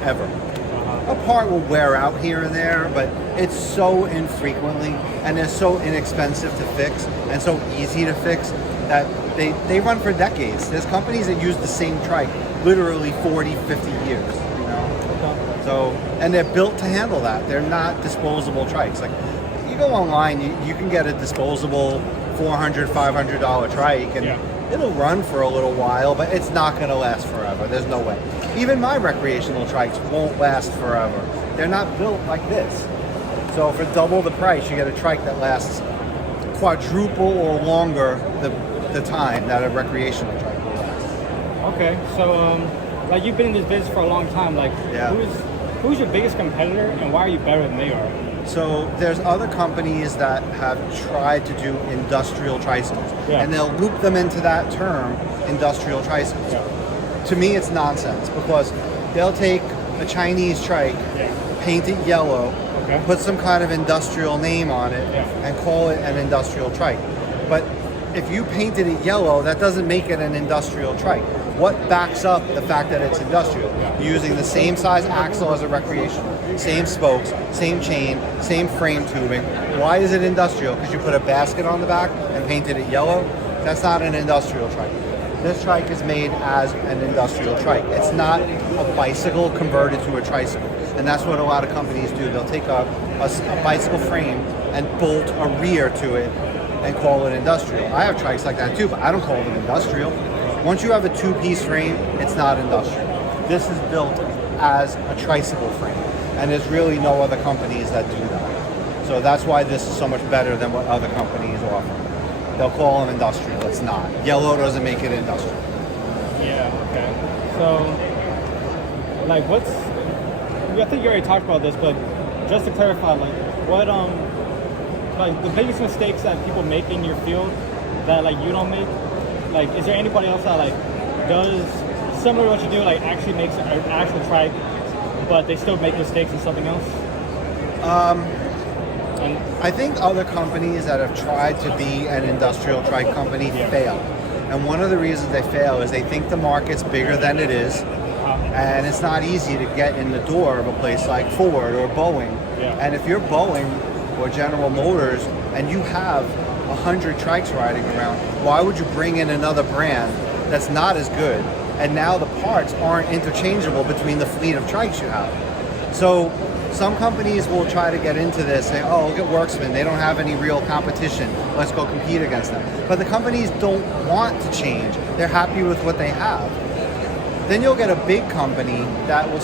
forever. A part will wear out here and there, but it's so infrequently and they're so inexpensive to fix and so easy to fix that they run for decades. There's companies that use the same trike literally 40, 50 years, you know? So, and they're built to handle that. They're not disposable trikes. Like, you go online, you can get a disposable $400, $500 trike and it'll run for a little while, but it's not going to last forever. There's no way. Even my recreational trikes won't last forever. They're not built like this. So for double the price, you get a trike that lasts quadruple or longer the time that a recreational trike will last. Okay, so like you've been in this business for a long time. Like, who's your biggest competitor, and why are you better than they are? So there's other companies that have tried to do industrial tricycles, and they'll loop them into that term, industrial tricycles. To me, it's nonsense because they'll take a Chinese trike, paint it yellow, put some kind of industrial name on it, and call it an industrial trike. But if you painted it yellow, that doesn't make it an industrial trike. What backs up the fact that it's industrial? Using the same size axle as a recreational, same spokes, same chain, same frame tubing. Why is it industrial? Because you put a basket on the back and painted it yellow? That's not an industrial trike. This trike is made as an industrial trike. It's not a bicycle converted to a tricycle. And that's what a lot of companies do. They'll take a bicycle frame and bolt a rear to it and call it industrial. I have trikes like that too, but I don't call them industrial. Once you have a two-piece frame, it's not industrial. This is built as a tricycle frame. And there's really no other companies that do that. So that's why this is so much better than what other companies offer. They'll call them industrial. It's not. Yellow doesn't make it industrial. Yeah, okay. So, like, I think you already talked about this, but just to clarify, like, what, like, the biggest mistakes that people make in your field that, like, you don't make? Like, is there anybody else that, like, does similar to what you do, like, actually makes an actual trike, but they still make mistakes in something else? I think other companies that have tried to be an industrial trike company fail. And one of the reasons they fail is they think the market's bigger than it is, and it's not easy to get in the door of a place like Ford or Boeing. And if you're Boeing or General Motors and you have 100 trikes riding around, why would you bring in another brand that's not as good? And now the parts aren't interchangeable between the fleet of trikes you have. So some companies will try to get into this, say, oh, look at Workman, they don't have any real competition, let's go compete against them. But the companies don't want to change, they're happy with what they have. Then you'll get a big company that will